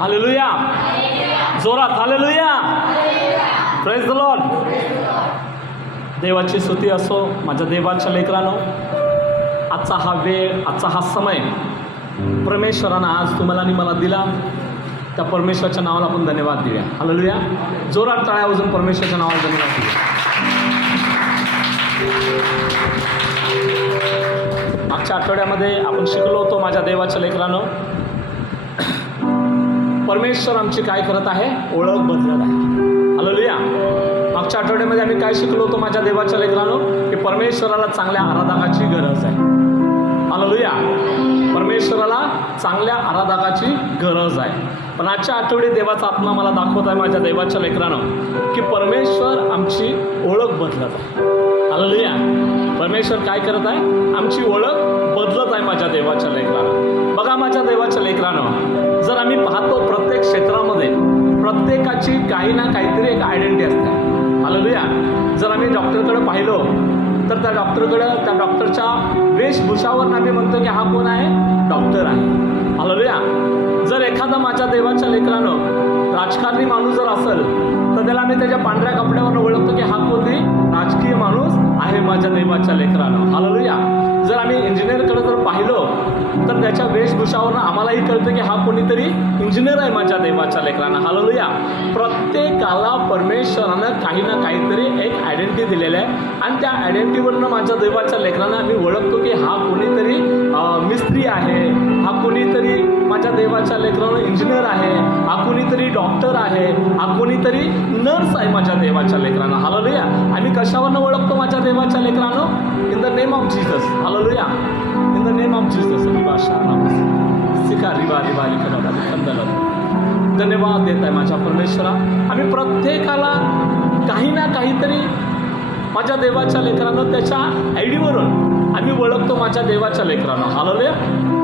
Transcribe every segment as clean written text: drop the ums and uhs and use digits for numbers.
Hallelujah. जोरात hallelujah. Praise the Lord. देवाची स्तुती असो. माझ्या देवाच्या लेकरांनो, आजचा हा वेळ, आजचा हा समय परमेश्वरानं आज तुम्हाला आणि मला दिला. त्या परमेश्वराच्या नावाला आपण धन्यवाद देऊया. हालेलुया. जोरात टाळ्या वाजवून परमेश्वराच्या नावाला धन्यवाद देऊया. मागच्या आठवड्यामध्ये आपण शिकलो होतो माझ्या देवाच्या लेकरांनो, परमेश्वर आमची काय करत आहे, ओळख बदलत आहे. हालेलुया. मागच्या आठवड्यामध्ये आम्ही काय शिकलो होतो माझ्या देवाच्या लेकरांनो, की परमेश्वराला चांगल्या आराधकाची गरज आहे. हालेलुया. परमेश्वराला चांगल्या आराधकाची गरज आहे. पण आजच्या आठवडे देवाचा आत्मा मला दाखवत आहे माझ्या देवाच्या लेकरांनो, की परमेश्वर आमची ओळख बदलत आहे. हालेलुया. परमेश्वर काय करत आहे, आमची ओळख बदलत आहे माझ्या देवाच्या लेकरांनो. बघा माझ्या देवाच्या लेकरांनो, जर आम्ही पाहतो प्रत्येक क्षेत्रामध्ये प्रत्येकाची काही ना काहीतरी एक आयडेंटिटी असते. हालेलुया. जर आम्ही डॉक्टरकडे पाहिलो तर त्या डॉक्टरच्या वेशभूषावर आम्ही म्हणतो की हा कोण आहे, डॉक्टर आहे. हालेलुया. जर एखादा माझ्या देवाच्या लेकरांनो राजकारणी माणूस जर असेल तर त्याला आम्ही त्याच्या पांढऱ्या कपड्यावरून ओळखतो की हा कोणती राजकीय माणूस आहे माझ्या देवाच्या लेकरांनो. हालेलुया. जर आम्ही इंजिनियरकडे जर पाहिलो तर त्याच्या वेशभूषावरून आम्हालाही कळतं की हा कोणीतरी इंजिनियर आहे माझ्या देवाच्या लेकरांना. हालेलुया. प्रत्येकाला परमेश्वरानं काही ना काहीतरी एक आयडेंटिटी दिलेली आहे आणि त्या आयडेंटिटीवरनं माझ्या देवाच्या लेकरांना आम्ही ओळखतो की हा कोणीतरी मिस्त्री आहे, हा कोणीतरी माझ्या देवाच्या लेकरांना इंजिनियर आहे, हा कोणीतरी डॉक्टर आहे, हा कोणीतरी नर्स आहे माझ्या देवाच्या लेकरांना. हालेलुया. आम्ही कशावरनं ओळखतो माझ्या देवाच्या लेकरांनो? In the name of Jesus. Hallelujah. In the name of Jesus. धन्यवाद देत आहे माझ्या परमेश्वरा. आम्ही प्रत्येकाला काही ना काहीतरी माझ्या देवाच्या लेकरांनो त्याच्या आयडीवरून आम्ही ओळखतो माझ्या देवाच्या लेकरांनो. हालेलुया.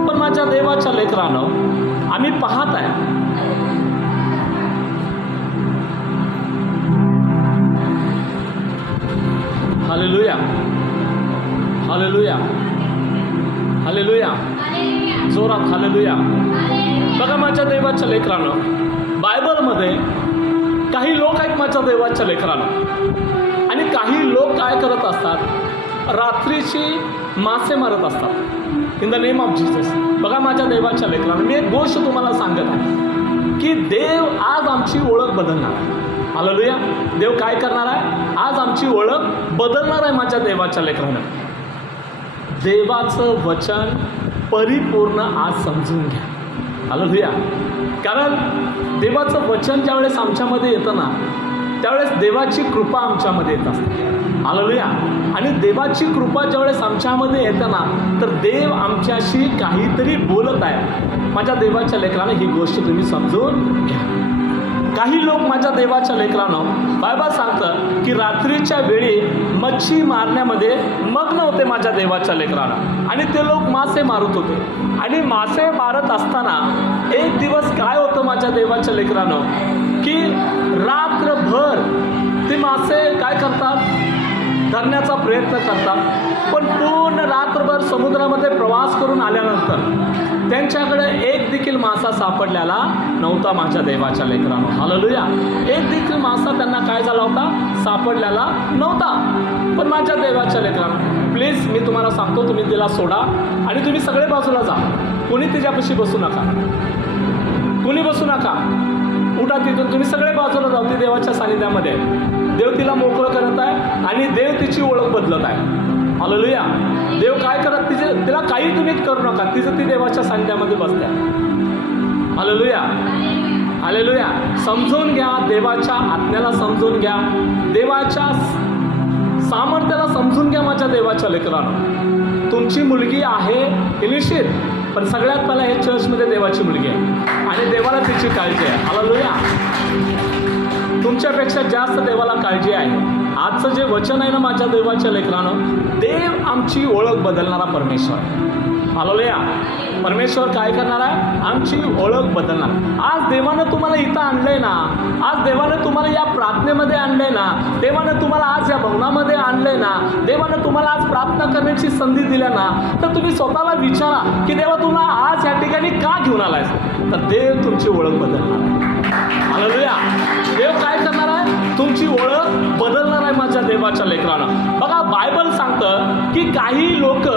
पण माझ्या देवाच्या लेकरांनो, आम्ही पाहत आहे हालेलुया. हालेलुया. हालेलुया. जोरात हालेलुया. बघा माझ्या देवाच्या लेकरांनो, बायबलमध्ये काही लोक आहेत माझ्या देवाच्या लेकरांनो, आणि काही लोक काय करत असतात, रात्रीची मासे मारत असतात in the name of Jesus. बघा माझ्या देवाच्या लेकरांनो, मी एक गोष्ट तुम्हाला सांगत आहे की देव आज आमची ओळख बदलणार आहे. हालेलुया. देव काय करणार आहे, आज आमची ओळख बदलणार आहे माझ्या देवाच्या लेकरांनो. देवाचं वचन परिपूर्ण आज समजून घ्या. हालेलुया. कारण देवाचं वचन ज्यावेळेस आमच्यामध्ये येतं ना, त्यावेळेस देवाची कृपा आमच्यामध्ये येत असते. हालेलुया. आणि देवाची कृपा ज्यावेळेस आमच्यामध्ये येतं ना, तर देव आमच्याशी काहीतरी बोलत आहे. माझ्या देवाच्या लेकरांनो, ही गोष्ट तुम्ही समजून घ्या. काही लोक माझ्या देवाच्या लेकरांनो, बायबल सांगतं की रात्रीच्या वेळी मच्छी मारण्यामध्ये मग्न होते माझ्या देवाच्या लेकरांना, आणि ते लोक मासे मारत होते. आणि मासे मारत असताना एक दिवस काय होतं माझ्या देवाच्या लेकरांनो, की रात्रभर ते मासे काय करतात, धरण्याचा प्रयत्न करतात. पण पूर्ण रात्रभर समुद्रामध्ये प्रवास करून आल्यानंतर त्यांच्याकडे एक देखील मासा सापडलेला नव्हता माझ्या देवाच्या लेकरांनो. हालेलुया. एक देखील मासा त्यांना काय झाला होता, सापडलेला नव्हता. पण माझ्या देवाच्या लेकरांनो, प्लीज मी तुम्हाला सांगतो, तुम्ही तिला सोडा आणि तुम्ही सगळे बाजूला जा. कोणी तिच्यापाशी बसू नका, कोणी बसू नका. उठा तिथून, तुम्ही सगळे बाजूला जाऊ. ती देवाच्या सानिध्यामध्ये, देव तिला मोकळं करत आहे आणि देव तिची ओळख बदलत आहे. हालेलुया. देव काय करत, तिला काही तुम्ही करू नका, तिचं ती देवाच्या सानिध्यामध्ये बसते. हालेलुया. हालेलुया. समजून घ्या, देवाच्या आज्ञेला समजून घ्या, देवाच्या सामर्थ्याला समजून घ्या. माझ्या देवाच्या लेकरांनो, तुमची मुलगी आहे हे निश्चित, पण सगळ्यात पहिला हे चर्चमध्ये देवाची मुलगी आहे आणि देवाला तिची काळजी आहे. हालेलुया. तुमच्यापेक्षा जास्त देवाला काळजी आहे. आजचं जे वचन आहे ना माझ्या देवाच्या लेकरांनो, देव आमची ओळख बदलणारा परमेश्वर आहे. हालेलुया. परमेश्वर काय करणार आहे? आमची ओळख बदलणार. आज देवानं तुम्हाला इथं आणलंय ना, आज देवानं तुम्हाला या प्रार्थनेमध्ये आणलंय ना, देवानं तुम्हाला आज या भवनामध्ये आणलंय ना, देवानं तुम्हाला आज प्रार्थना करण्याची संधी दिल्या ना, तर तुम्ही स्वतःला विचारा की देवा तुला आज या ठिकाणी का घेऊन आलायस? तर देव तुमची ओळख बदलणार आहे. हालेलुया. देव काय करणार आहे? तुमची ओळख बदलणार आहे माझ्या देवाच्या लेकरानं. बघा बायबल सांगतं की काही लोक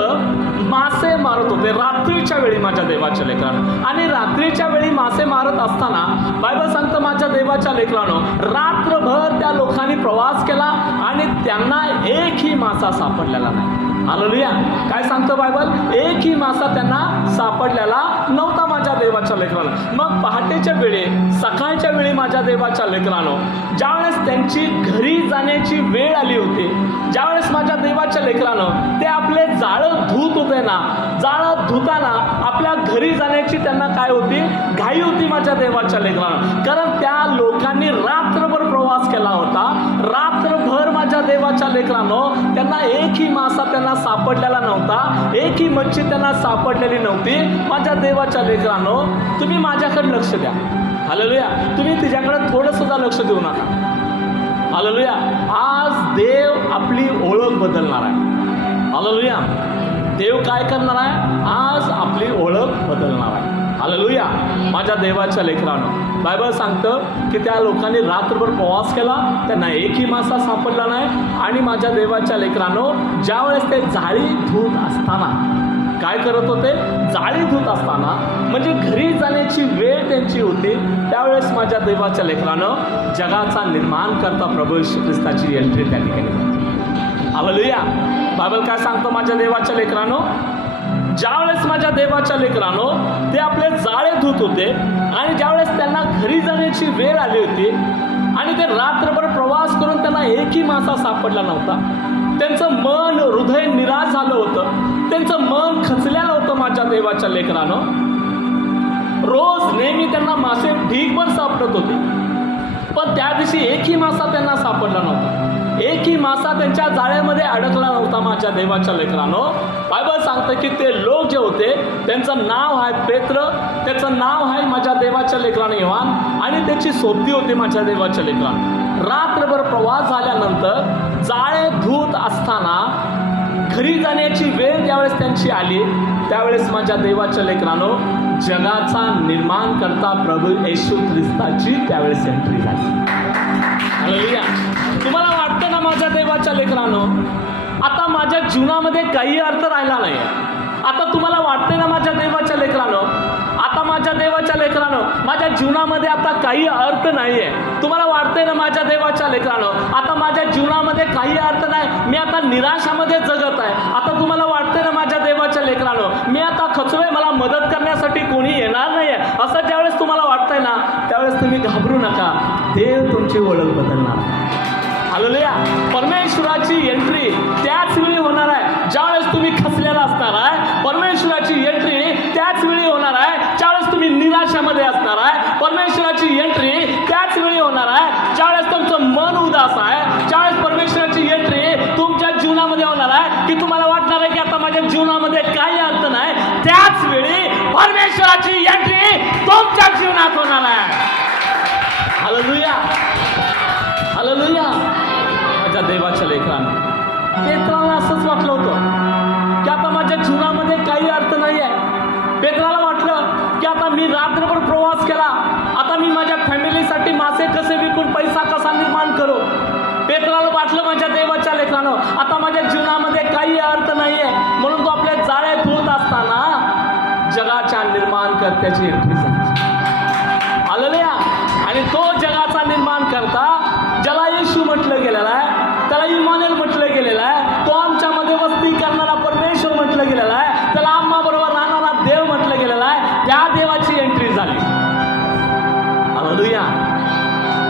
मासे मारत होते रात्रीच्या वेळी माझ्या देवाच्या लेकरानं, आणि रात्रीच्या वेळी मासे मारत असताना बायबल सांगतं माझ्या देवाच्या लेकरानं रात्रभर त्या लोकांनी प्रवास केला आणि त्यांना एकही मासा सापडलेला नाही. हालेलुया. काय सांगतं बायबल? एकही मासा त्यांना सापडलेला नव्हता माझ्या देवाच्या लेकरानं. मग पहाटेच्या वेळी, सकाळच्या वेळी माझ्या देवाच्या लेकरानं ज्यावेळेस त्यांची घरी जाण्याची वेळ आली होती, ज्यावेळेस माझ्या देवाच्या लेकरानं ते आपले जाळं धुत होते ना, जाळं धुताना आपल्या घरी जाण्याची त्यांना काय होती? घाई होती माझ्या देवाच्या लेकरानं. कारण त्या लोकांनी रात्रभर प्रवास केला होता. रात्रभर माझ्या देवाच्या लेकरानं त्यांना एकही मासा त्यांना सापडलेला नव्हता, एकही मच्छी त्यांना सापडलेली नव्हती. माझ्या देवाच्या लेकरानं तुम्ही माझ्याकडे लक्ष द्या. हालेलुया. तुम्ही तिच्याकडे थोडं सुद्धा लक्ष देऊ नका. हालेलुया. आज देव आपली ओळख बदलणार आहे. हालेलुया. देव काय करणार आहे? आज आपली ओळख बदलणार आहे. हालेलुया. माझ्या देवाच्या लेकरानं बायबल सांगतं की त्या लोकांनी रात्रभर प्रवास केला, त्यांना एकही मासा सापडला नाही. आणि माझ्या देवाच्या लेकरानं ज्यावेळेस ते जाळी धुत असताना काय करत होते? जाळी धुत असताना म्हणजे घरी जाण्याची वेळ त्यांची होती, त्यावेळेस माझ्या देवाच्या लेकरानं जगाचा निर्माण करता प्रभू येशू ख्रिस्ताची एंट्री त्या ठिकाणी झाली. हालेलुया. बायबल काय सांगतं? माझ्या देवाच्या लेकरानं ज्यावेळेस माझ्या देवाच्या लेकरानं ते आपले जाळे धुत होते आणि ज्यावेळेस त्यांना घरी जाण्याची वेळ आली होती आणि ते रात्रभर प्रवास करून त्यांना एकही मासा सापडला नव्हता, त्यांचं मन, हृदय निराश झालं होतं, त्यांचं मन खचलेलं होतं माझ्या देवाच्या लेकरानं. रोज नेहमी त्यांना मासे ढीगभर सापडत होते, पण त्या दिवशी एकही मासा त्यांना सापडला नव्हता, एकही मासा त्यांच्या जाळ्यामध्ये अडकला नव्हता माझ्या देवाच्या लेकरानं. बायबल सांगतं की ते लोक जे होते त्यांचं नाव आहे पेत्र, त्याचं नाव आहे माझ्या देवाच्या लेकरानं योहान, आणि त्याची सोबती होती माझ्या देवाच्या लेकरानं. रात्रभर प्रवास झाल्यानंतर जाळे धूत असताना घरी जाण्याची वेळ ज्यावेळेस त्यांची आली, त्यावेळेस माझ्या देवाच्या लेकरानं जगाचा निर्माण करता प्रभू येशू ख्रिस्ताची त्यावेळेस एंट्री झाली. हालेलुया. तुम्हाला वाटतं ना माझ्या देवाच्या लेकरानं आता माझ्या जीवनामध्ये काही अर्थ राहिला नाही आहे? आता तुम्हाला वाटतंय ना माझ्या देवाच्या लेकरानं आता माझ्या देवाच्या लेकरानं माझ्या जीवनामध्ये आता काही अर्थ नाही आहे? तुम्हाला वाटतंय ना माझ्या देवाच्या लेकरानं आता माझ्या जीवनामध्ये काही अर्थ नाही, मी आता निराशामध्ये जगत आहे? आता तुम्हाला वाटतंय ना माझ्या देवाच्या लेकरानं मी आता खचलोय, मला मदत करण्यासाठी कोणी येणार नाही आहे, असं ज्यावेळेस तुम्हाला वाटतंय ना, त्यावेळेस तुम्ही घाबरू नका. देव तुमची ओळख बदलणार. हालेलुया. परमेश्वराची एंट्री त्याच वेळी होणार आहे ज्यावेळेस तुम्ही खचलेला असणार आहे. परमेश्वराची एंट्री त्याच वेळी होणार आहे ज्यावेळेस तुम्ही निराशामध्ये असणार आहे. परमेश्वराची एंट्री त्याच वेळी होणार आहे ज्यावेळेस तुमचं मन उदास आहे, ज्यावेळेस परमेश्वराची एंट्री तुमच्या जीवनामध्ये होणार आहे की तुम्हाला वाटणार आहे की आता माझ्या जीवनामध्ये काही अर्थ नाही, त्याच वेळी परमेश्वराची एंट्री तुमच्या जीवनात होणार आहे. हालेलुया. हालेलुया. माझ्या देवाच्या लेकरानं पेत्राला असंच वाटलं होतं की आता माझ्या जीवनामध्ये काही अर्थ नाही आहे. पेत्राला वाटलं की आता मी रात्रभर प्रवास केला, आता मी माझ्या फॅमिलीसाठी मासे कसे विकून पैसा कसा निर्माण करू. पेत्राला वाटलं माझ्या देवाच्या लेकरानं आता माझ्या जीवनामध्ये काही अर्थ नाही आहे, म्हणून तो आपल्या जाळे धुत असताना जगाच्या निर्माण करत्याची एंट्री झाली. हालेलुया. आणि तो जगाचा निर्माण करता ज्याला येशू म्हटलं गेलेलं आहे, त्याला इमानुएल म्हटलं गेलेलं आहे, तो आमच्यामध्ये वस्ती करणारा परमेश्वर म्हटलं गेलेला आहे, त्याला आम्हाबरोबर राहणारा देव म्हटलं गेलेला आहे, त्या देवाची एंट्री झाली. हालेलुया.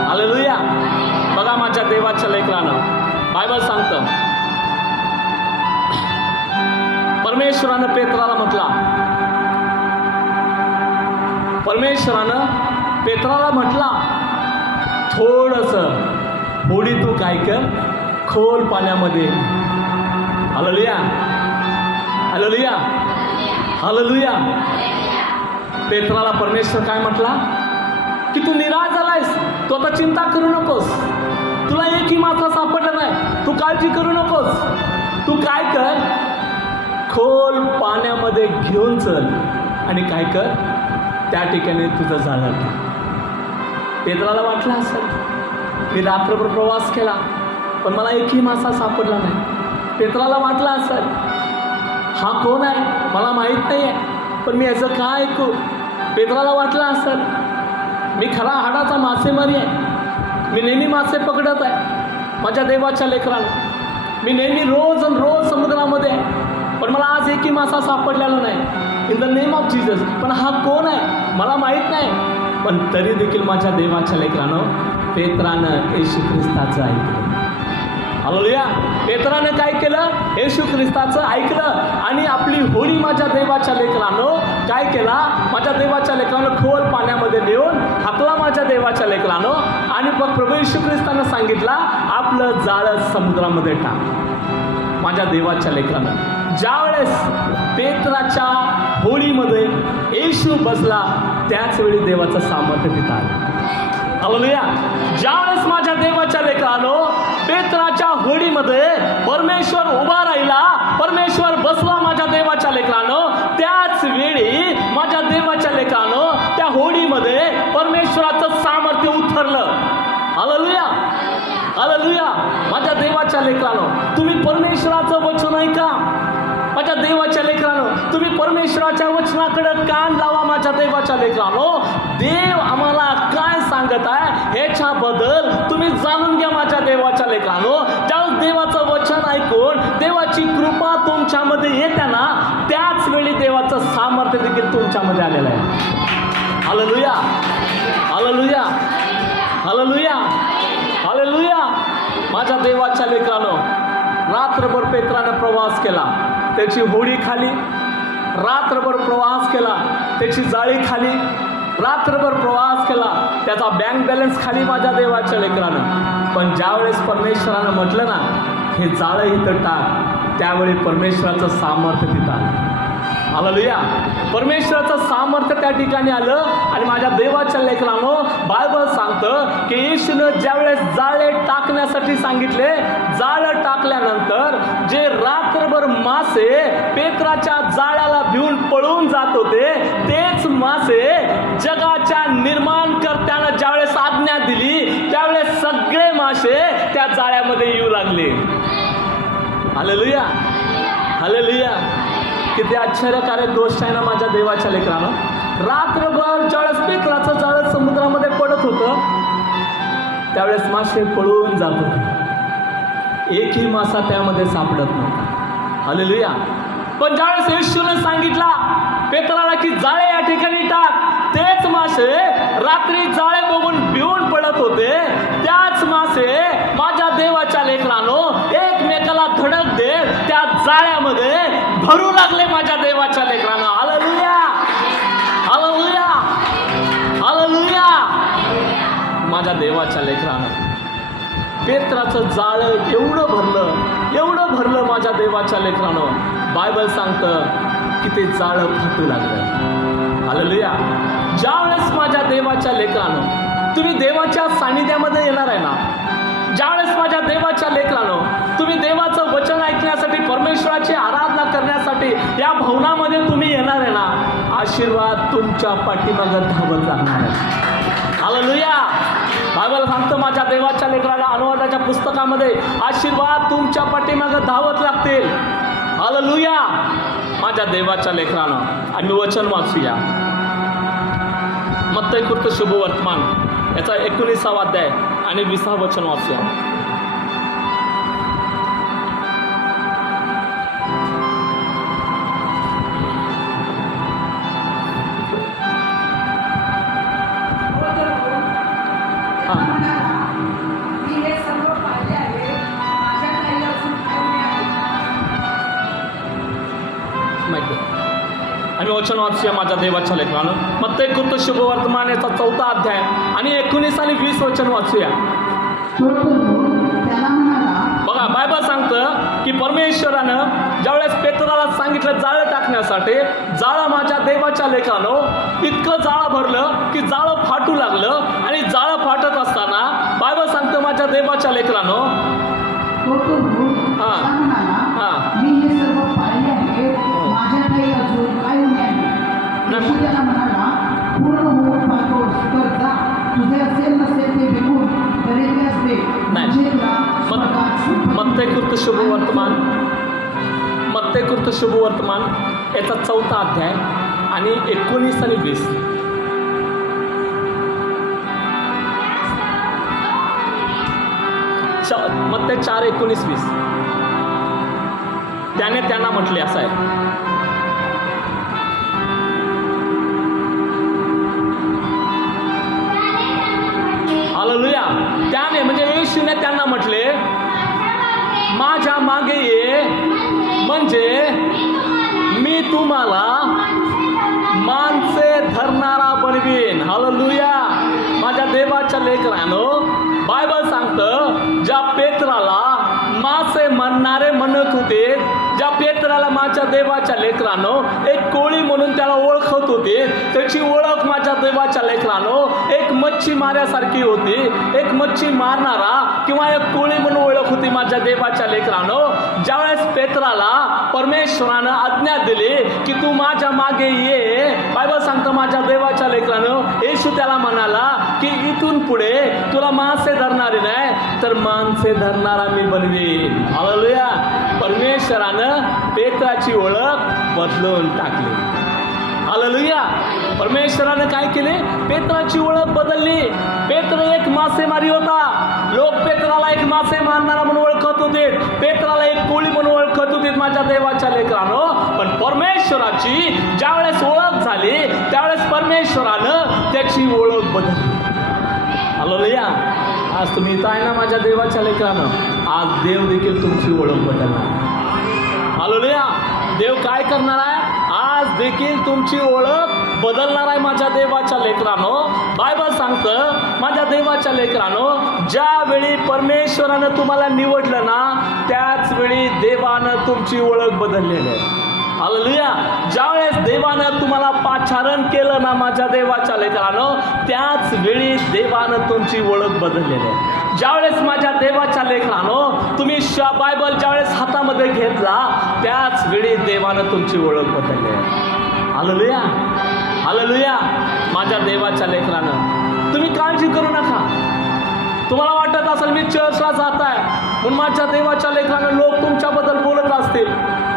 हालेलुया. बघा माझ्या देवाच्या लेकरानं बायबल सांगतं परमेश्वरानं पेत्राला म्हटला, परमेश्वरानं पेत्राला म्हटला थोडंसं पुढे तू काय कर, खोल पाण्यामध्ये. हालेलुया. हालेलुया. हालेलुया. पेत्राला परमेश्वर काय म्हटला की तू निराश झालायस, तू आता चिंता करू नकोस, तुला एकही मासा सापडला नाही, तू काळजी करू नकोस. तू काय कर, खोल पाण्यामध्ये घेऊन चल आणि काय कर, त्या ठिकाणी तुझं जाळं टाक. पेत्राला वाटलं असेल मी रात्रभर प्रवास केला पण मला एकही मासा सापडला नाही. पेत्राला वाटलं असेल हा कोण आहे मला माहीत नाही आहे पण मी याचं काय ऐकू. पेत्राला वाटलं असेल मी खरा हाडाचा मासेमारी आहे, मी नेहमी मासे पकडत आहे माझ्या देवाच्या लेकराला, मी नेहमी रोज समुद्रामध्ये आहे पण मला आज एकही मासा सापडलेला नाही. In the name of Jesus. पण हा कोण आहे मला माहीत नाही. पण तरी देखील माझ्या देवाच्या लेकरानं पेत्रानं येशू ख्रिस्ताचं ऐकलं. हालेलुया. पेत्रानं काय केलं, येशू ख्रिस्ताचं ऐकलं आणि आपली होडी माझ्या देवाच्या लेकरानं काय केला, माझ्या देवाच्या लेकरानं खोल पाण्यामध्ये नेऊन हाकला माझ्या देवाच्या लेकरानं आणि मग प्रभू येशू ख्रिस्तानं सांगितला आपलं जाळं समुद्रामध्ये टाक. माझ्या देवाच्या लेकरानं ज्यावेळेस पेत्राच्या होडीमध्ये येशू बसला त्याच वेळी देवाचं सामर्थ्य तिथं आलं. हालेलुया. ज्यावेळेस माझ्या देवाच्या लेकरानो पेत्राच्या होडीमध्ये परमेश्वर उभा राहिला, परमेश्वर बसला माझ्या देवाच्या लेकरानो, त्याच वेळी माझ्या देवाच्या लेकरानो त्या होडीमध्ये परमेश्वराचं सामर्थ्य उतरलं. हालेलुया. हालेलुया. माझ्या देवाच्या लेकरानो तुम्ही परमेश्वराचं वचन ऐका. माझ्या देवाच्या लेकरानो तुम्ही परमेश्वराच्या वचनाकडे कान लावा. माझ्या देवाच्या लेकरानो देव आम्हाला काय सांगत आहे ह्याच्याबद्दल तुम्ही जाणून घ्या. माझ्या देवाच्या लेकरानो ज्यावेळेस देवाचं वचन ऐकून देवाची कृपा तुमच्यामध्ये येते ना त्याच वेळी देवाचं सामर्थ्य देखील तुमच्यामध्ये आलेलं आहे. हालेलुया. हालेलुया. हालेलुया. हालेलुया. माझ्या देवाच्या लेकरानो रात्रभर पेत्राने प्रवास केला, त्याची होडी खाली, रात्रभर प्रवास केला, त्याची जाळी खाली, रात्रभर प्रवास केला, त्याचा बँक बॅलन्स खाली माझ्या देवाच्या लेकरानं. पण ज्यावेळेस परमेश्वरानं म्हटलं ना हे जाळं इथं टाक त्यावेळी परमेश्वराचं सामर्थ्य तिथं आलं. हालेलुया. परमेश्वराचं सामर्थ्य त्या ठिकाणी आलं आणि माझ्या देवाच्या लेकरांनो बायबल सांगतं की येशूनं ज्यावेळेस जाळे टाकण्यासाठी सांगितले, जाळं टाकल्यानंतर जे रात्रभर मासे पेत्राच्या जाळ्याला भिवून पळून जात होते तेच मासे जगाच्या निर्माणकर्त्यानं ज्यावेळेस आज्ञा दिली त्यावेळेस सगळे मासे त्या जाळ्यामध्ये येऊ लागले. हालेलुया. हालेलुया. किती आश्चर्यकारक गोष्ट आहे ना माझ्या देवाच्या लेकरानं. रात्रभर ज्यावेळेस पेत्राचं जाळं समुद्रामध्ये पडत होतं त्यावेळेस मासे पळून जात होते, एकही मासा त्यामध्ये सापडत नव्हता. हालेलुया. पण ज्यावेळेस येशूने सांगितला पेत्राला की जाळे या ठिकाणी टाक, तेच मासे रात्री जाळे बघून भिवून पडत होते, त्याच मासे माझ्या देवाच्या लेकरानो एकमेकाला धडक देत त्या जाळ्यामध्ये भरू लागले माझ्या देवाच्या लेकरांना. हालेलुया. हालेलुया. हालेलुया. माझ्या देवाच्या लेकरांना पेत्राचं जाळं एवढं भरलं माझ्या देवाच्या लेकरानं. बायबल सांगतं की ते जाळं फाटू लागलं. हालेलुया. ज्यावेळेस माझ्या देवाच्या लेकरानं तुम्ही देवाच्या सानिध्यामध्ये येणार आहे ना, ज्यावेळेस माझ्या देवाच्या लेकरानं तुम्ही देवाचं वचन ऐकण्यासाठी परमेश्वराची आराधना करण्यासाठी या भवनामध्ये तुम्ही येणार आहे ना, आशीर्वाद तुमच्या पाठीमागं धावत जाणार आहे. हालेलुया. बायबल सांगतं माझ्या देवाच्या लेकराला अनुवादाच्या पुस्तकामध्ये आशीर्वाद तुमच्या पाठीमागं धावत लागतील. हालेलुया. माझ्या देवाच्या लेकरानं आम्ही वचन वाचूया. मत्ती कृत शुभ वर्तमान याचा 19वा अध्याय आणि 20वा वचन वाचूया. आम्ही वचन वाचूया माझ्या देवाच्या लेकरानं. मत्ती कृत शुभ वर्तमान याचा 4था अध्याय आणि 19 आणि 20 वचन वाचूया. बघा बायबल सांगतं की परमेश्वरानं ज्यावेळेस पेत्राला सांगितलं जाळं टाकण्यासाठी करण्यासाठी जाळं माझ्या देवाच्या लेकरानो इतकं जाळं भरलं की जाळं फाटू लागलं. आणि जाळं फाटत असताना बायबल सांगतं माझ्या देवाच्या लेकरानो हां हां मी हे सर्व पाहिले आहे, माझ्या काही अजून काय होणे आहे. येशू त्याला म्हणाला, पूर्ण होऊन पाहतोस तर जा, तुझे असेल नसेल ते विकून दरिद्र्यास दे, म्हणजे तुला स्वर्गात सुख मिळेल. मत्तेकृत शुभवर्तमान, मत्तेकृत शुभवर्तमान याचा 4था अध्याय आणि 19 आणि 20. मत्ते 4:19-20. त्याने त्यांना म्हटले असं आहे, हालेलुया. त्याने म्हणजे येशूने त्यांना म्हटले, माझ्या मागे ये, म्हणजे मी तुम्हाला माणसे धरणारा बनवीन. हालेलुया. माझ्या देवाच्या लेकरानो बायबल सांगतं, ज्या पेत्राला मासे म्हणणारे म्हणत होते, ज्या पेत्राला माझ्या देवाच्या लेकरानो एक कोळी म्हणून त्याला ओळखत होते, त्याची ओळख माझ्या देवाच्या लेकरानो एक मच्छी माऱ्यासारखी होती. एक मच्छी मारणारा किंवा एक कोळी म्हणून ओळख होती माझ्या देवाच्या लेकरानो. ज्यावेळेस पेत्राला परमेश्वरानं आज्ञा दिली की तू माझ्या मागे ये, बायबल सांगतं माझ्या देवाच्या लेकरानो येशू त्याला म्हणाला की इथून पुढे तुला मासे धरणारे नाही तर माणसे धरणारा मी बनवीन. हालेलुया. परमेश्वरानं पेत्राची ओळख बदलून टाकली. हालेलुया. परमेश्वरानं काय केले? पेत्राची ओळख बदलली. पेत्र एक मासेमारी होता, लोक पेत्राला एक मासे मारणारा म्हणून ओळखत होते, पेत्राला एक कोळी म्हणून ओळखत होते माझ्या देवाच्या लेकरानो. पण परमेश्वराची ज्यावेळेस ओळख झाली त्यावेळेस परमेश्वरानं त्याची ओळख बदलली. हालेलुया. आज तुम्ही इथं आहे ना माझ्या देवाच्या लेकरानं, आज देव देखील तुमची ओळख बदलणार. हालेलुया. देव काय करणार आहे? आज देखील तुमची ओळख बदलणार आहे माझ्या देवाच्या लेकरानो. बायबल सांगतं माझ्या देवाच्या लेकरानो, ज्यावेळी परमेश्वरानं तुम्हाला निवडलं ना त्याच वेळी देवानं तुमची ओळख बदललेली आहे. हालेलुया. ज्यावेळेस देवानं तुम्हाला पाचारण केलं ना माझ्या देवाच्या लेकरानो, त्याच वेळी देवानं तुमची ओळख बदललेली आहे. ज्यावेळेस माझ्या देवाच्या लेकरानो तुम्ही बायबल ज्यावेळेस हातामध्ये घेतला त्याच वेळी देवानं तुमची ओळख बदलली आहे. हालेलुया. हालेलुया. माझ्या देवाच्या लेकरानं तुम्ही काळजी करू नका. तुम्हाला वाटत असेल मी चर्चला जात आहे म्हणून माझ्या देवाच्या लेकरानं लोक तुमच्याबद्दल बोलत असतील,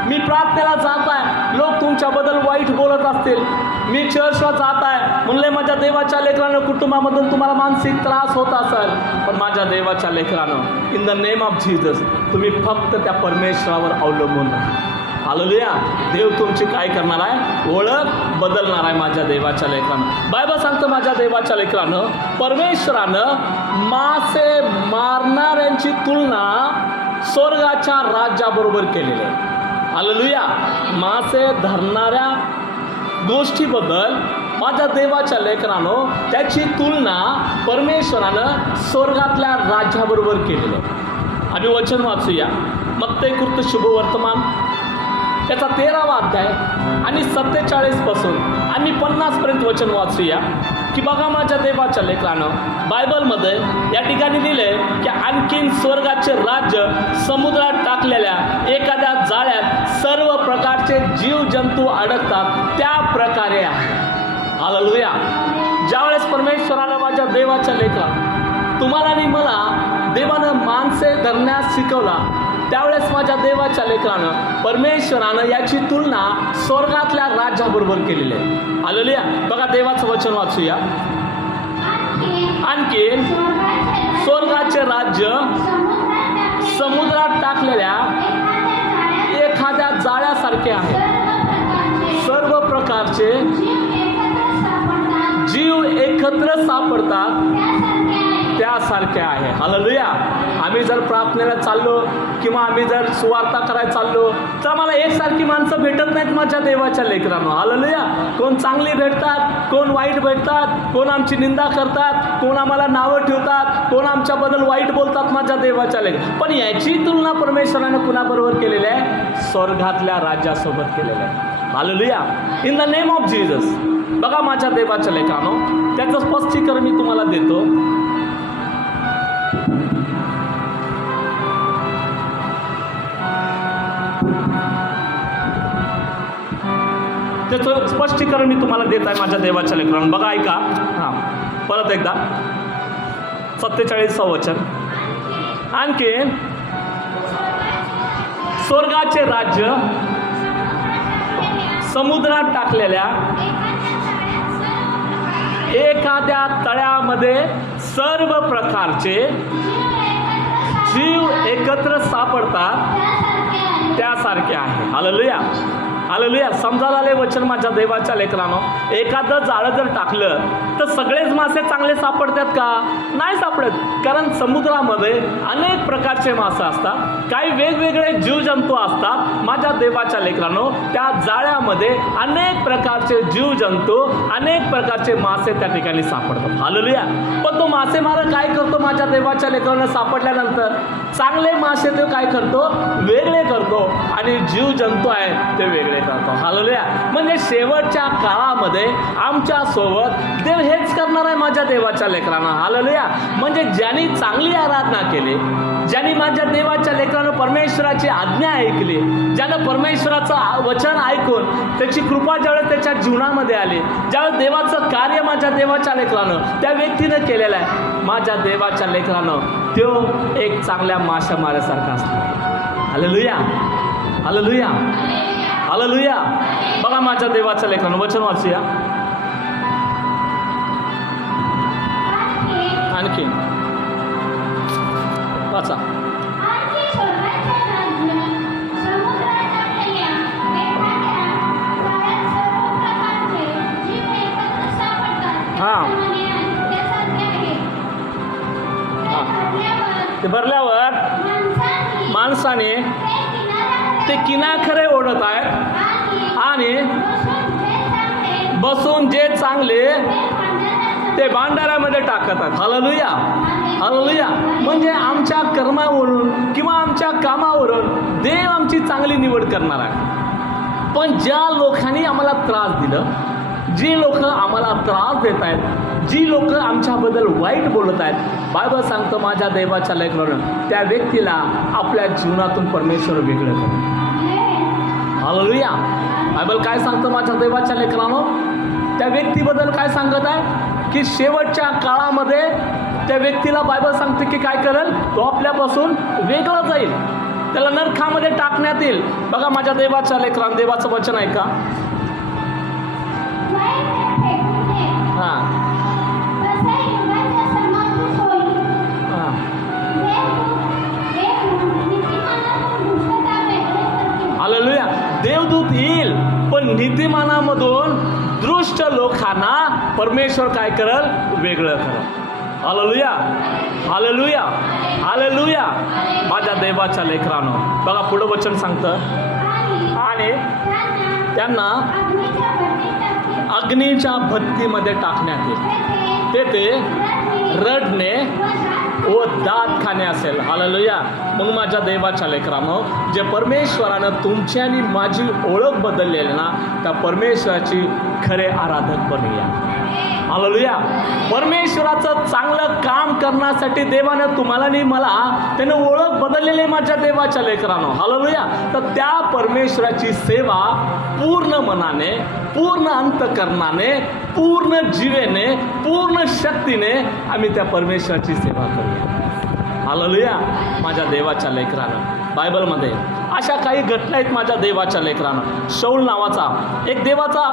मी प्रार्थनेला जात आहे लोक तुमच्याबद्दल वाईट बोलत असतील, मी चर्चला जात आहे म्हणले माझ्या देवाच्या लेकरानं कुटुंबामधून तुम्हाला मानसिक त्रास होत असेल, पण माझ्या देवाच्या लेकरानं in the name of Jesus तुम्ही फक्त त्या परमेश्वरावर अवलंबून राहा. हालेलुया. देव तुमची काय करणार आहे? ओळख बदलणार आहे माझ्या देवाच्या लेकरानं. बायबल सांगतं माझ्या देवाच्या लेकरानं परमेश्वरानं मासे मारणाऱ्यांची तुलना स्वर्गाच्या राज्याबरोबर केलेली आहे. हालेलुया. मासे धरणाऱ्या गोष्टीबद्दल माझ्या देवाच्या लेकरानो त्याची तुलना परमेश्वरानं स्वर्गातल्या राज्याबरोबर केलेलं आहे. आम्ही वचन वाचूया. मत्तेकृत शुभवर्तमान त्याचा 13वा अध्याय आणि 47 पासून आणि 50 पर्यंत वचन वाचूया की बघा माझ्या देवाच्या लेकरानं बायबलमध्ये या ठिकाणी लिहिले की आणखीन स्वर्गाचे राज्य समुद्रात टाकलेल्या एखाद्या जाळ्यात सर्व प्रकारचे जीवजंतू अडकतात त्या प्रकारे आहे. हालेलुया. ज्यावेळेस परमेश्वरानं माझ्या देवाच्या लेकरा तुम्हाला आणि मला देवानं माणसे धरण्यास शिकवला त्यावेळेस माझ्या देवाच्या लेकरानं परमेश्वरानं याची तुलना स्वर्गातल्या राज्याबरोबर केलेली आहे. हालेलुया. बघा देवाचं वचन वाचूया. आणखी स्वर्गाचे राज्य समुद्रात टाकलेल्या एखाद्या जाळ्यासारखे आहे. सर्व प्रकारचे जीव एकत्र सापडतात त्यासारखे आहे. हालेलुया. आम्ही जर प्रार्थनेला चाललो किंवा आम्ही जर सुवार्ता करायला चाललो तर आम्हाला एकसारखी माणसं भेटत नाहीत माझ्या देवाच्या लेकरांनो. हालेलुया. कोण चांगली भेटतात, कोण वाईट भेटतात, कोण आमची निंदा करतात, कोण आम्हाला नावं ठेवतात, कोण आमच्याबद्दल वाईट बोलतात माझ्या देवाच्या लेकर. पण याची तुलना परमेश्वरानं कुणाबरोबर केलेली आहे? स्वर्गातल्या राज्यासोबत केलेली आहे. Hallelujah. In the name of Jesus. बघा माझ्या देवाच्या लेकरांनो, त्याचं स्पष्टीकरण मी तुम्हाला देतो. त्याचं स्पष्टीकरण मी तुम्हाला देत आहे माझ्या देवाच्या लेकरांनो. बघा ऐका. हां, परत एकदा 47 वचन. आणखी स्वर्गाचे राज्य समुद्रात टाकलेल्या एखाद्या तळ्यामध्ये सर्व प्रकारचे जीव एकत्र सापडतात त्यासारखे आहे. हालेलुया. हालेलुया. समजायला आले वचन माझ्या देवाच्या लेकरांनो. एखादं जाळं जर टाकलं तर सगळेच मासे चांगले सापडतात का? नाही सापडत. कारण समुद्रामध्ये अनेक प्रकारचे मासे असतात, काही वेगवेगळे जीवजंतू असतात. माझ्या देवाच्या लेकरांनो, त्या जाळ्यामध्ये अनेक प्रकारचे जीवजंतू, अनेक प्रकारचे मासे त्या ठिकाणी सापडतात. हालेलुया. पण तो मासेमार काय करतो? माझ्या देवाच्या लेकरांना सापडल्यानंतर चांगले मासे तो काय करतो? वेगळे करतो, आणि जीवजंतू आहे ते वेगळे करतो. हालेलुया. म्हणजे शेवटच्या काळामध्ये आमच्या सोबत देव हेच करणार आहे माझ्या देवाच्या लेकरांना. हालेलुया. म्हणजे ज्यांनी चांगली आराधना केली, ज्यांनी माझ्या देवाच्या लेकरांना परमेश्वराची आज्ञा ऐकली, ज्यानं परमेश्वराचं वचन ऐकून त्याची कृपा ज्यावेळेस त्याच्या जीवनामध्ये आली, ज्यावेळेस देवाचं कार्य माझ्या देवाच्या लेकरानं त्या व्यक्तीनं केलेलं आहे, माझ्या देवाच्या लेकरानं तो एक चांगल्या मासेमाऱ्यासारखा असतो. हालेलुया. हालेलुया. हालेलुया. बघा माझ्या देवाच्या लेकरानं वचन वाचूया. आणखी वाचा. हां, ते भरल्यावर माणसाने ते किनाखरे ओढत आहेत आणि बसून जे चांगले ते भांडाऱ्यामध्ये टाकत आहेत. हालेलुया. हालेलुया. म्हणजे आमच्या कर्मावरून किंवा आमच्या कामावरून देव आमची चांगली निवड करणार आहे. पण ज्या लोकांनी आम्हाला त्रास दिलं, जी लोक आम्हाला त्रास देत आहेत, जी लोक आमच्याबद्दल वाईट बोलत आहेत, बायबल सांगतो माझ्या देवाच्या लेकरानं त्या व्यक्तीला आपल्या जीवनातून परमेश्वर वेगळं करतो. हालेलुया. बायबल काय सांगतं माझ्या देवाच्या लेकरानं? त्या व्यक्तीबद्दल काय सांगत आहे? की शेवटच्या काळामध्ये त्या व्यक्तीला बायबल सांगते की काय करेल? तो आपल्यापासून वेगळा जाईल, त्याला नरकामध्ये टाकण्यात येईल. बघा माझ्या देवाच्या लेकरानं देवाचं वचन आहे का? हां हालेलुया. देवदूत येईल, पण नीतिमानामधून दृष्ट लोकांना परमेश्वर काय करल? वेगळं करल. हालेलुया. हालेलुया. हालेलुया. माझ्या देवाच्या लेकरानं बघा पुढं वचन सांगतं, आणि त्यांना अग्नीच्या भट्टीमध्ये टाकण्यात येईल, तेथे रडणे व दात खाणे असेल. हालेलुया. मग माझ्या देवाच्या लेकरानं, जे परमेश्वरानं तुमची आणि माझी ओळख बदललेली ना, त्या परमेश्वराची खरे आराधक बनूया. हालेलुया. परमेश्वराचं चांगलं काम करण्यासाठी देवानं तुम्हाला आणि मला त्यानं ओळख बदललेली माझ्या देवाच्या लेकरानं. हालेलुया. तर त्या परमेश्वराची सेवा पूर्ण मनाने, पूर्ण अंतकरणाने, पूर्ण जीवेने, पूर्ण शक्तीने आम्ही त्या परमेश्वराची सेवा करूया. हालेलुया. माझ्या देवाच्या लेकरानं बायबलमध्ये अशा काही घटना आहेत माझ्या देवाच्या लेकरानं. शौल नावाचा एक देवाचा,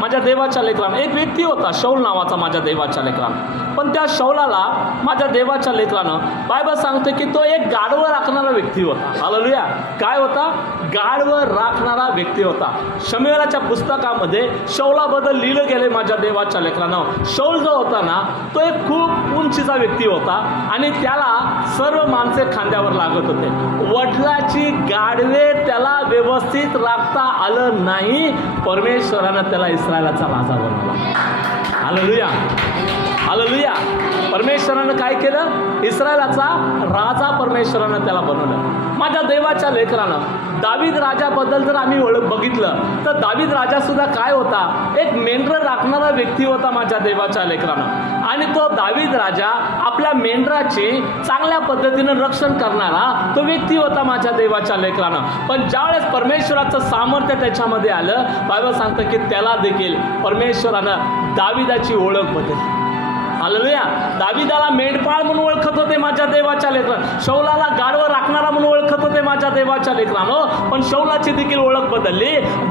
माझ्या देवाच्या लेकरानं एक व्यक्ती होता शौल नावाचा माझ्या देवाच्या लेकरानं. पण त्या शौलाला माझ्या देवाच्या लेकरानं बायबल सांगते की तो एक गाढवं राखणारा व्यक्ती होता. हालेलुया. काय होता? गाढवं राखणारा व्यक्ती होता. शमूएलाच्या पुस्तकामध्ये शौलाबद्दल लिहिलं गेले माझ्या देवाच्या लेकरानं. शौल जो होता ना, तो एक खूप उंचीचा व्यक्ती होता, आणि त्याला सर्व माणसे खांद्यावर लागत होते. वडिलाची गाढवे त्याला व्यवस्थित राखता आलं नाही, परमेश्वरानं त्याला इस्रायलाचा राजा बनवला. हालेलुया. हालेलुया. परमेश्वरानं काय केलं? इस्रायलाचा राजा परमेश्वरानं त्याला बनवलं. माझ्या देवाच्या लेकरानं दावीद राजाबद्दल जर आम्ही बघितलं तर दावीद राजा सुद्धा काय होता? एक मेंढरं राखणारा व्यक्ती होता माझ्या देवाच्या लेकरानं. आणि तो दावीद राजा आपल्या मेंढराची चांगल्या पद्धतीनं रक्षण करणारा तो व्यक्ती होता माझ्या देवाच्या लेकरानं. पण ज्यावेळेस परमेश्वराचं सामर्थ्य त्याच्यामध्ये आलं, बायबल सांगतं की त्याला देखील परमेश्वरानं दाविदाची ओळख बदलली. हालेलुया. दाविदाला मेंढपाळ म्हणून ओळखत होते माझ्या देवाच्या लेकरानं. शौलाला गाढवं राखणारा म्हणून ओळखत होते माझ्या देवाच्या लेकरानं. पण शौलाची देखील ओळख बदलली,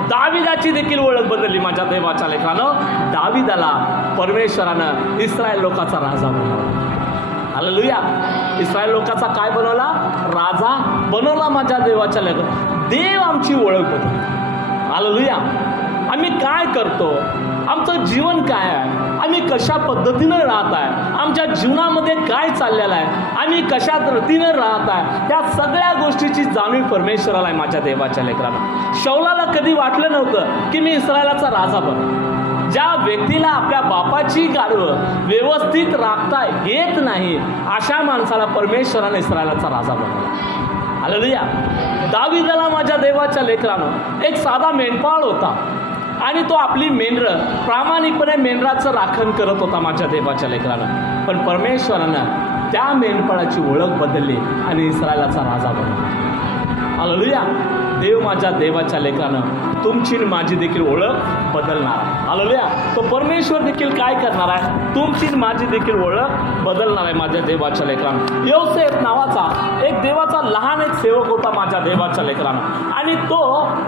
दाविदाची देखील ओळख बदलली माझ्या देवाच्या लेकरानं. दाविदाला परमेश्वरानं इस्रायल लोकाचा राजा बनवला. हालेलुया. इस्रायल लोकाचा काय बनवला? राजा बनवला माझ्या देवाच्या लेकरानं. देव आमची ओळख बदलली. हालेलुया. आम्ही काय करतो? आमचं जीवन काय आहे? आम्ही कशा पद्धतीनं राहत आहे? आमच्या जीवनामध्ये काय चाललेलं आहे? आम्ही कशा रीतीनं राहत आहे? या सगळ्या गोष्टीची जाणीव परमेश्वराला आहे माझ्या देवाच्या लेकराला. शौलाला कधी वाटलं नव्हतं की मी इस्रायलाचा राजा बनेन. ज्या व्यक्तीला आपल्या बापाची गाढवं व्यवस्थित राखता येत नाही, अशा माणसाला परमेश्वराने इस्रायलाचा राजा बनवला. हालेलुया. दाविदाला माझ्या देवाच्या लेकरानं एक साधा मेंढपाळ होता आणि तो आपली मेंढरं प्रामाणिकपणे मेंढराचं राखण करत होता माझ्या देवाच्या लेकरानं. पण परमेश्वरानं त्या मेंढपाळाची ओळख बदलली आणि इस्रायलाचा राजा बनवला. हालेलुया. देव माझ्या देवाच्या लेकरानं तुमची माझी देखील ओळख बदलणार आहे. हालेलुया. तो परमेश्वर देखील काय करणार आहे? तुमची माझी देखील ओळख बदलणार आहे माझ्या देवाच्या लेकरानं. योसेफ नावाचा एक देवाचा लहान एक सेवक होता माझ्या देवाच्या लेकरानं. आणि तो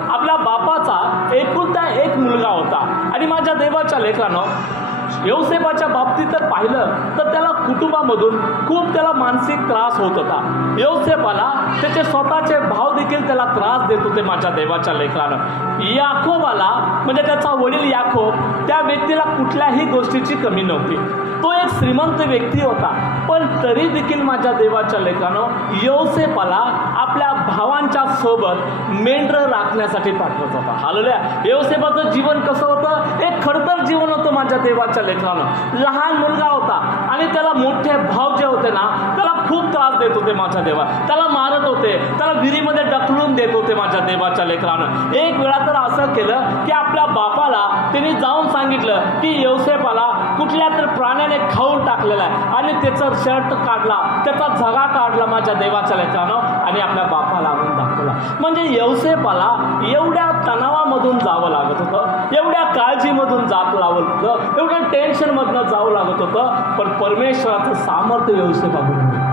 आपल्या बापाचा एकुलता एक मुलगा होता. आणि माझ्या देवाच्या लेकरानं योसेफाच्या बाबतीत तर पाहिलं तर त्याला कुटुंबामधून खूप त्याला मानसिक त्रास होत होता. योसेफाला त्याचे स्वतःचे भाव देखील त्याला त्रास देत होते माझ्या देवाच्या लेकरानं. याकोबाला म्हणजे त्याचा वडील याकोब, त्या व्यक्तीला कुठल्याही गोष्टीची कमी नव्हती. तो एक श्रीमंत व्यक्ती होता. पण तरी देखील माझ्या देवाच्या लेकरानं योसेफाला आपल्या भावांच्या सोबत मेंढरं राखण्यासाठी पाठवत होता. हालेलुया. योसेफाचं जीवन कसं होतं? एक खडतर जीवन होतं माझ्या देवाच्या लेकरानं. लहान मुलगा होता आणि त्याला मोठे भाव जे होते ना, त्याला खूप त्रास देत होते माझ्या देवा. त्याला मारत होते, त्याला विहिरीमध्ये ढकलून देत होते माझ्या देवाच्या लेकरानं. एक वेळा तर असं केलं की आपल्या बापाला त्यांनी जाऊन सांगितलं की योसेफाला कुठल्या तर प्राण्याने खाऊन टाकलेला आहे आणि त्याचा शर्ट काढला, त्याचा झगा काढला माझ्या देवाच्या लेकरानं आणि आपल्या बापाला आणून दाखवला. म्हणजे योसेफाला एवढ्या तणावामधून जावं लागत होतं, एवढ्या काळजीमधून जात लागत होतं, एवढ्या टेन्शनमधनं जावं लागत होतं. पण परमेश्वराचं सामर्थ्य योसेफाबरोबर.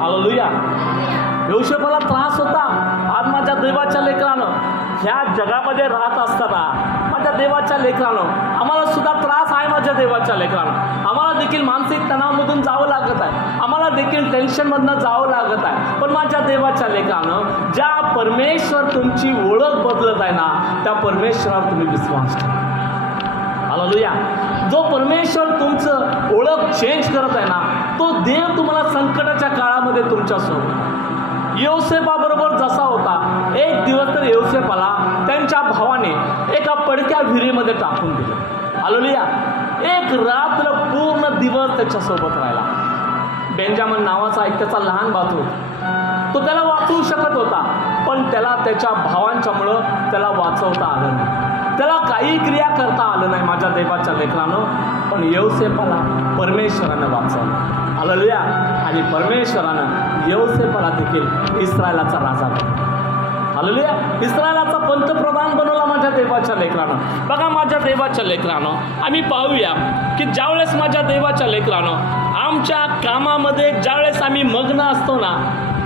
हालेलुया. योसेफाला त्रास होता. आज माझ्या देवाच्या लेकरानं ह्या जगामध्ये राहत असताना माझ्या देवाच्या लेकरानं आम्हाला सुद्धा त्रास आहे माझ्या देवाच्या लेकरानं. आम्हाला देखील मानसिक तणावामधून जावं लागत आहे, आम्हाला देखील टेन्शनमधनं जावं लागत आहे. पण माझ्या देवाच्या लेकरानं ज्या परमेश्वर तुमची ओळख बदलत आहे ना, त्या परमेश्वरावर तुम्ही विश्वास ठेवा. हालेलुया. जो परमेश्वर तुमचं ओळख चेंज करत आहे ना, तो देव तुम्हाला संकटाच्या काळामध्ये तुमच्यासोबत. योसेफाबरोबर जसा होता, एक दिवस तर योसेफाला त्यांच्या भावाने एका पडक्या विहिरीमध्ये टाकून दिलं. हालेलुया. एक रात्र पूर्ण दिवस त्याच्यासोबत राहिला. बेंजामिन नावाचा एक त्याचा लहान बाळ होता. तो त्याला वाचवू शकत होता, पण त्याला त्याच्या भावांच्यामुळं त्याला वाचवता आलं नाही, त्याला काही क्रिया करता आलं नाही माझ्या देवाच्या लेकरानं. पण योसेफाला परमेश्वरानं वाचवलं. हालेलुया. आणि परमेश्वरानं योसेफाला देखील इस्रायलाचा राजा बनवला. हालेलुया. इस्रायलाचा पंतप्रधान बनवला माझ्या देवाच्या लेकरानं. बघा माझ्या देवाच्या लेकरानं आम्ही पाहूया की ज्यावेळेस माझ्या देवाच्या लेकरानं आमच्या कामामध्ये ज्यावेळेस आम्ही मग्न असतो ना,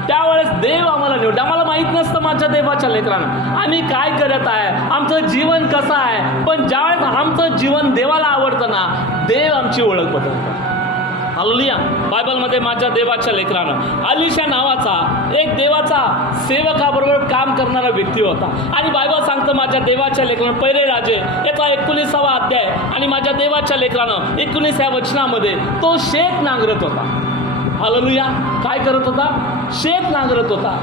त्यावेळेस देव आम्हाला निवडतं. आम्हाला माहीत नसतं माझ्या देवाच्या लेकरानं आम्ही काय करत आहे, आमचं जीवन कसं आहे. पण ज्यावेळेस आमचं जीवन देवाला आवडतं ना, देव आमची ओळख बदलतं. हालेलुया. बायबलमध्ये माझ्या देवाच्या लेकरानं अलिशा नावाचा एक देवाचा सेवकाबरोबर काम करणारा व्यक्ती होता. आणि बायबल सांगतं माझ्या देवाच्या लेकरानं पहिले राजे याचा 19वा अध्याय आणि माझ्या देवाच्या लेकरानं 19व्या वचनामध्ये तो शेत नांगरत होता. हालेलुया. काय करत होता? शेत नांगरत होता.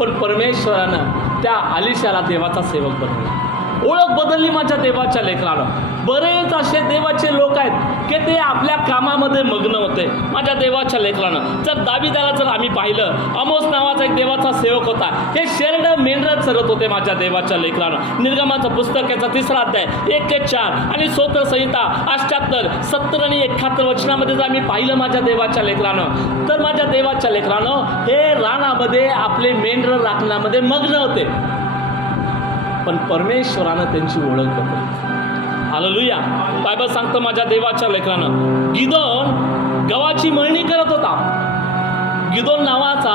पण परमेश्वरानं त्या अलिशाला देवाचा सेवक बनवला. ओळख बदलली माझ्या देवाच्या लेकरानं. बरेच असे देवाचे लोक आहेत की ते आपल्या कामामध्ये मग्न होते माझ्या देवाच्या लेकरानं. जर दाविदाला जर आम्ही पाहिलं, आमोस नावाचा एक देवाचा सेवक होता, हे शेरड मेंढरं चरत होते माझ्या देवाच्या लेकरानं. निर्गमाचं पुस्तक याचा 3रा अध्याय 1 ते 4 आणि स्तोत्र संहिता 78, 70 आणि 71 वचनामध्ये जर आम्ही पाहिलं माझ्या देवाच्या लेकरानं, तर माझ्या देवाच्या लेकरानं हे रानामध्ये आपले मेंढरं राखण्यामध्ये मग्न होते. पण परमेश्वरानं त्यांची ओळख बदलली. हालेलुया. बायबल सांगतं माझ्या देवाच्या लेकरानं गिदोन गव्हाची मळणी करत होता. गिदोन नावाचा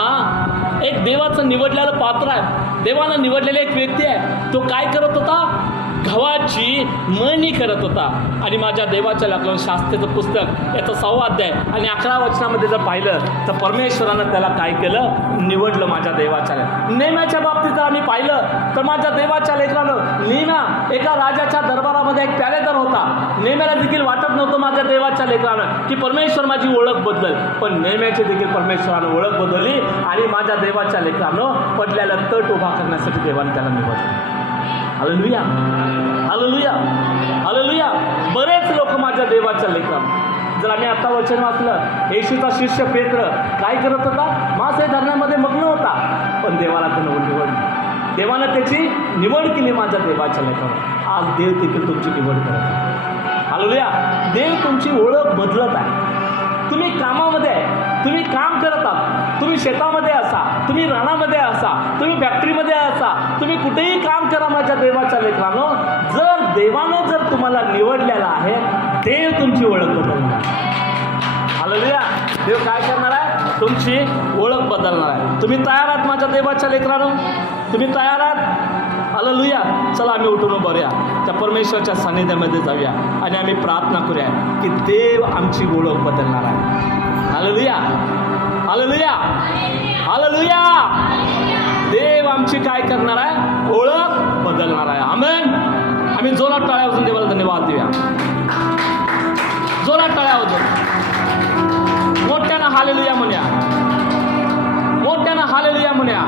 एक देवाचं निवडलेलं पात्र आहे, देवानं निवडलेला एक व्यक्ती आहे. तो काय करत होता? गव्हाची मळणी करत होता. आणि माझ्या देवाच्या लेकरानं शास्त्रेचं पुस्तक याचा 6वा अध्याय आणि 11 वचनामध्ये जर पाहिलं तर परमेश्वरानं त्याला काय केलं? निवडलं माझ्या देवाच्या लेकरानं. नेम्याच्या बाबतीत जर आम्ही पाहिलं तर माझ्या देवाच्या लेकरानं नेम्या एका राजाच्या दरबारामध्ये एक प्यालेदार होता. नेम्याला देखील वाटत नव्हतं माझ्या देवाच्या लेकरानं की परमेश्वर माझी ओळख बदलल, पण नेम्याची देखील परमेश्वरानं ओळख बदलली आणि माझ्या देवाच्या लेकरानं पडलेला तट उभा करण्यासाठी देवाने त्याला निवडलं. Hallelujah, hallelujah, hallelujah. बरेच लोक माझ्या देवाच्या लेकरानं, जर आम्ही आता वचन वाचलं, येशूचा शिष्य पेत्र काय करत होता? मासे धरण्यामध्ये मग्न होता, पण देवाला त्यानं निवडलं. देवानं त्याची निवड केली माझ्या देवाच्या लेकरानं. आज देव देखील तुमची निवड करत आहे. हालेलुया. देव तुमची ओळख बदलत आहे. तुम्ही कामामध्ये आहे, तुम्ही काम करत आहात, तुम्ही शेतामध्ये असा, तुम्ही रानामध्ये असा, तुम्ही फॅक्टरीमध्ये असा, तुम्ही कुठेही काम करा माझ्या देवाच्या लेकरानं, जर देवानं जर तुम्हाला निवडलेला आहे, देव तुमची ओळख बदलणार. हालेलुया. देव काय करणार आहे? तुमची ओळख बदलणार आहे. तुम्ही तयार आहात माझ्या देवाच्या लेकरानं? तुम्ही तयार आहात? हालेलुया. चला आम्ही उठून उभं राहूया, त्या परमेश्वराच्या सानिध्यामध्ये जाऊया आणि आम्ही प्रार्थना करूया की देव आमची ओळख बदलणार आहे. Hallelujah, hallelujah, hallelujah. देव आमची काय करणार आहे? ओळख बदलणार आहे. आमेन. आम्ही जोरात टाळ्या वाजून देवाला धन्यवाद देऊया. जोरात टाळ्या वाजून मोठ्यानं हालेलुया म्हणूया, मोठ्यानं हालेलुया म्हणूया.